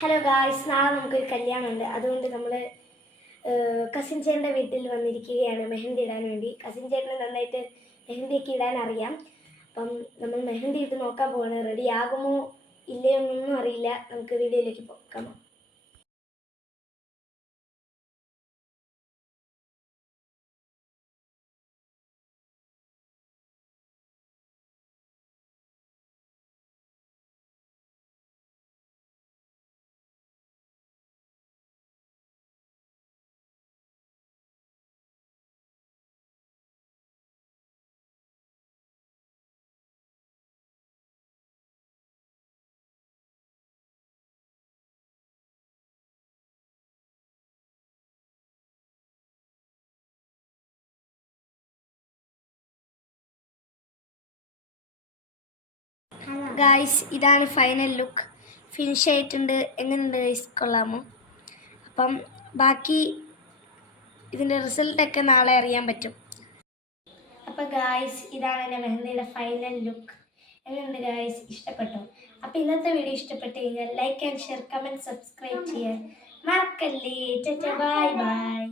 Hello guys, നാളെ നമുക്കൊരു കല്യാണമുണ്ട്. അതുകൊണ്ട് നമ്മൾ കസിൻ ചേട്ടൻ്റെ വീട്ടിൽ വന്നിരിക്കുകയാണ് മെഹന്തി ഇടാൻ വേണ്ടി. കസിൻ ചേട്ടന് നന്നായിട്ട് മെഹന്തിയൊക്കെ ഇടാൻ അറിയാം. അപ്പം നമ്മൾ മെഹന്തി ഇട്ട് നോക്കാൻ പോവാണ്. റെഡി ആകുമോ ഇല്ലയോ എന്നൊന്നും അറിയില്ല. നമുക്ക് വീഡിയോയിലേക്ക് പോകാം. ഗായ്സ്, ഇതാണ് ഫൈനൽ ലുക്ക്. ഫിനിഷ് ആയിട്ടുണ്ട്. എങ്ങനെയുണ്ട് ഗൈസ്? കൊള്ളാമോ? അപ്പം ബാക്കി ഇതിൻ്റെ റിസൾട്ടൊക്കെ നാളെ അറിയാൻ പറ്റും. അപ്പോൾ ഗായ്സ്, ഇതാണ് എൻ്റെ മെഹന്തിയുടെ ഫൈനൽ ലുക്ക്. എങ്ങനെയുണ്ട് ഗായ്സ്? ഇഷ്ടപ്പെട്ടോ? അപ്പോൾ ഇന്നത്തെ വീഡിയോ ഇഷ്ടപ്പെട്ട് കഴിഞ്ഞാൽ like and share, comment, subscribe ചെയ്യാൻ മറക്കല്ലേ. Bye bye.